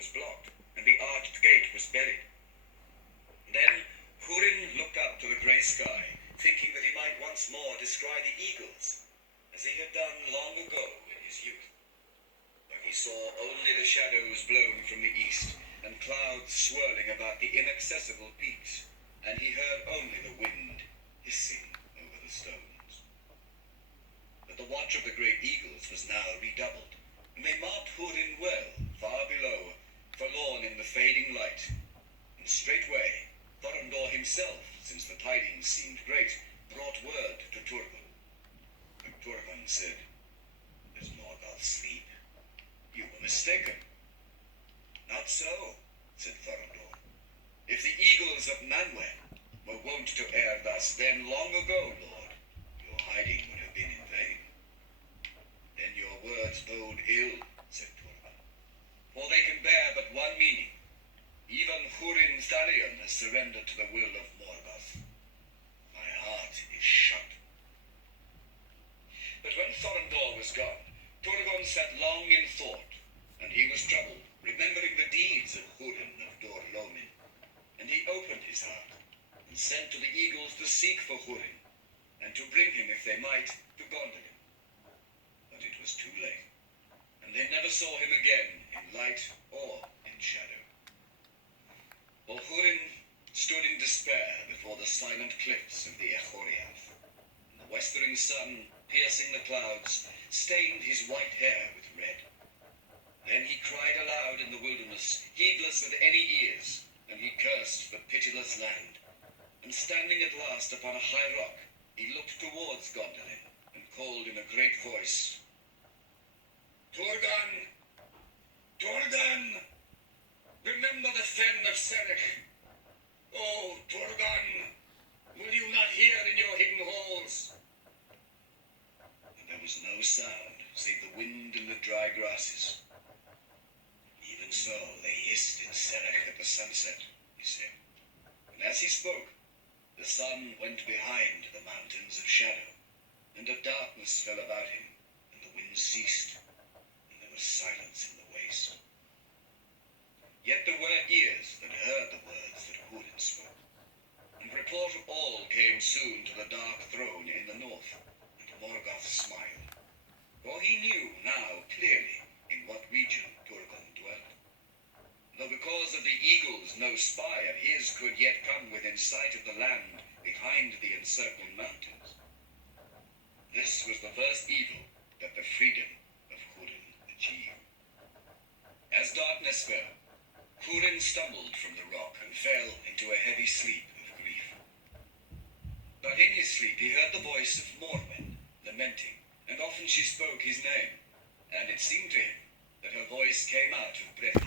was blocked, and the arched gate was buried. Then Hurin looked up to the grey sky, thinking that he might once more descry the eagles, as he had done long ago in his youth. But he saw only the shadows blown from the east, and clouds swirling about the inaccessible peaks, and he heard only the wind hissing over the stones. But the watch of the great eagles was now redoubled, and they marked Hurin well, far below, forlorn in the fading light. And straightway Thorondor himself, since the tidings seemed great, brought word to Turgon. But Turgon said, "Does Morgoth sleep? You were mistaken." "Not so," said Thorondor. "If the eagles of Manwë were wont to err thus, then long ago, Lord, your hiding would have been in vain." "Then your words bode ill," said Turgon, "for they can bear but one meaning. Even Hurin Tharion has surrendered to the will of Morgoth. My heart is shut." But when Thorondor was gone, Turgon sat long in thought, and he was troubled, remembering the deeds of Hurin of Dor Lomin. And he opened his heart, and sent to the eagles to seek for Hurin, and to bring him, if they might, to Gondolin. But it was too late, and they never saw him again, in light or in shadow. For Hurin stood in despair before the silent cliffs of the Echoriath, and the westering sun, piercing the clouds, stained his white hair with red. Then he cried aloud in the wilderness, heedless of any ears, and he cursed the pitiless land. And standing at last upon a high rock, he looked towards Gondolin, and called in a great voice, "Turgon! Turgon! Remember the fen of Serech! Oh, Turgon! Will you not hear in your hidden halls?" And there was no sound, save the wind and the dry grasses. "Even so they hissed in Serech at the sunset," he said. And as he spoke, the sun went behind the mountains of shadow, and a darkness fell about him, and the wind ceased, and there was silence in the waste. Yet there were ears that heard the words that Hurin spoke, and report of all came soon to the dark throne in the north, and Morgoth smiled, for he knew now clearly in what region Turgon dwelt. Though because of the eagles no spy of his could yet come within sight of the land behind the encircling mountains. This was the first evil that the freedom of Hurin achieved. As darkness fell, Hurin stumbled from the rock and fell into a heavy sleep of grief. But in his sleep he heard the voice of Morwen lamenting, and often she spoke his name, and it seemed to him that her voice came out of breath